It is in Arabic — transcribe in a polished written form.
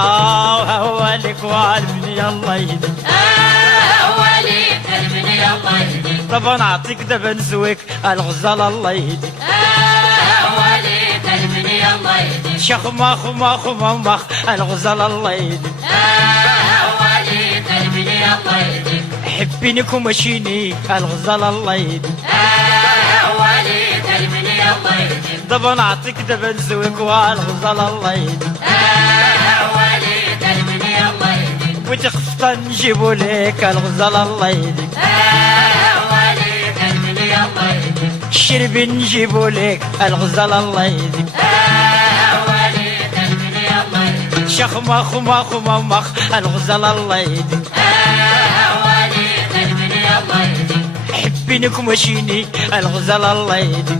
هوالك وعالبني الله يهديك هواليك قلبني الله يهديك طب انا اعطيك دابا نسويك الغزال الله يهديك هواليك قلبني الله يهديك شخمخ مخ مخ الغزال الله يهديك هواليك قلبني الله يهديك حبينك ومشيني الغزال الله يهديك هواليك قلبني الله يهديك طب انا اعطيك دابا نسويك والغزال الله يهديك هواليك قلبني الله يهديك وتخفى نجيبو ليك الغزال الله يهديك هواليك قلبني الله يهديك الشربي نجيبو ليك الغزال الله يهديك هواليك قلبني الله يهديك شخمخ مخ مخ الغزال الله يهديك هواليك قلبني الله يهديك حبينك ومشيني الغزال الله يهديك